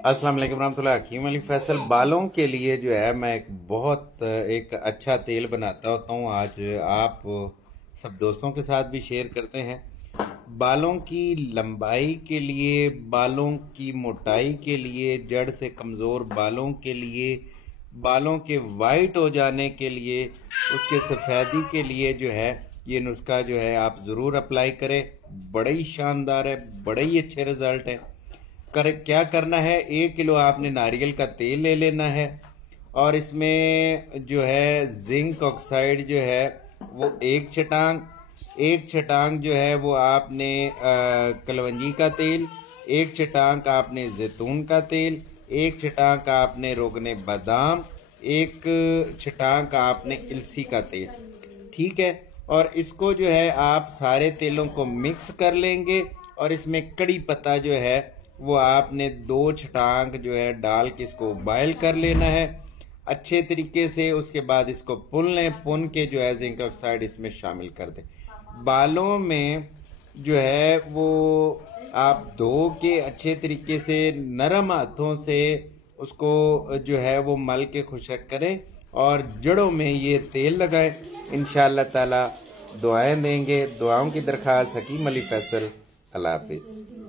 अस्सलाम वालेकुम रहमतुल्लाह। हकीम अली फैसल। बालों के लिए जो है मैं एक अच्छा तेल बनाता होता हूँ। आज आप सब दोस्तों के साथ भी शेयर करते हैं। बालों की लंबाई के लिए, बालों की मोटाई के लिए, जड़ से कमज़ोर बालों के लिए, बालों के वाइट हो जाने के लिए, उसके सफ़ेदी के लिए जो है ये नुस्खा जो है आप ज़रूर अप्लाई करें। बड़ा ही शानदार है, बड़े ही अच्छे रिज़ल्ट है। क्या करना है, 1 किलो आपने नारियल का तेल ले लेना है और इसमें जो है जिंक ऑक्साइड जो है वो एक छटांग जो है वो आपने कलवंजी का तेल, एक छटांग आपने जैतून का तेल, एक छटांग आपने रोगने बादाम, एक छटांग आपने इलसी का तेल। ठीक है। और इसको जो है आप सारे तेलों को मिक्स कर लेंगे और इसमें कड़ी पत्ता जो है वो आपने 2 छटांग जो है डाल के इसको बॉयल कर लेना है अच्छे तरीके से। उसके बाद इसको पुन के जो है जिंक ऑक्साइड इसमें शामिल कर दें। बालों में जो है वो आप धो के अच्छे तरीके से नरम हाथों से उसको जो है वो मल के खुशक करें और जड़ों में ये तेल लगाएं। इंशाअल्लाह ताला दुआएं देंगे। दुआओं की दरख्वास्त, हकीम अली फैसल। अल्लाह हाफिज़।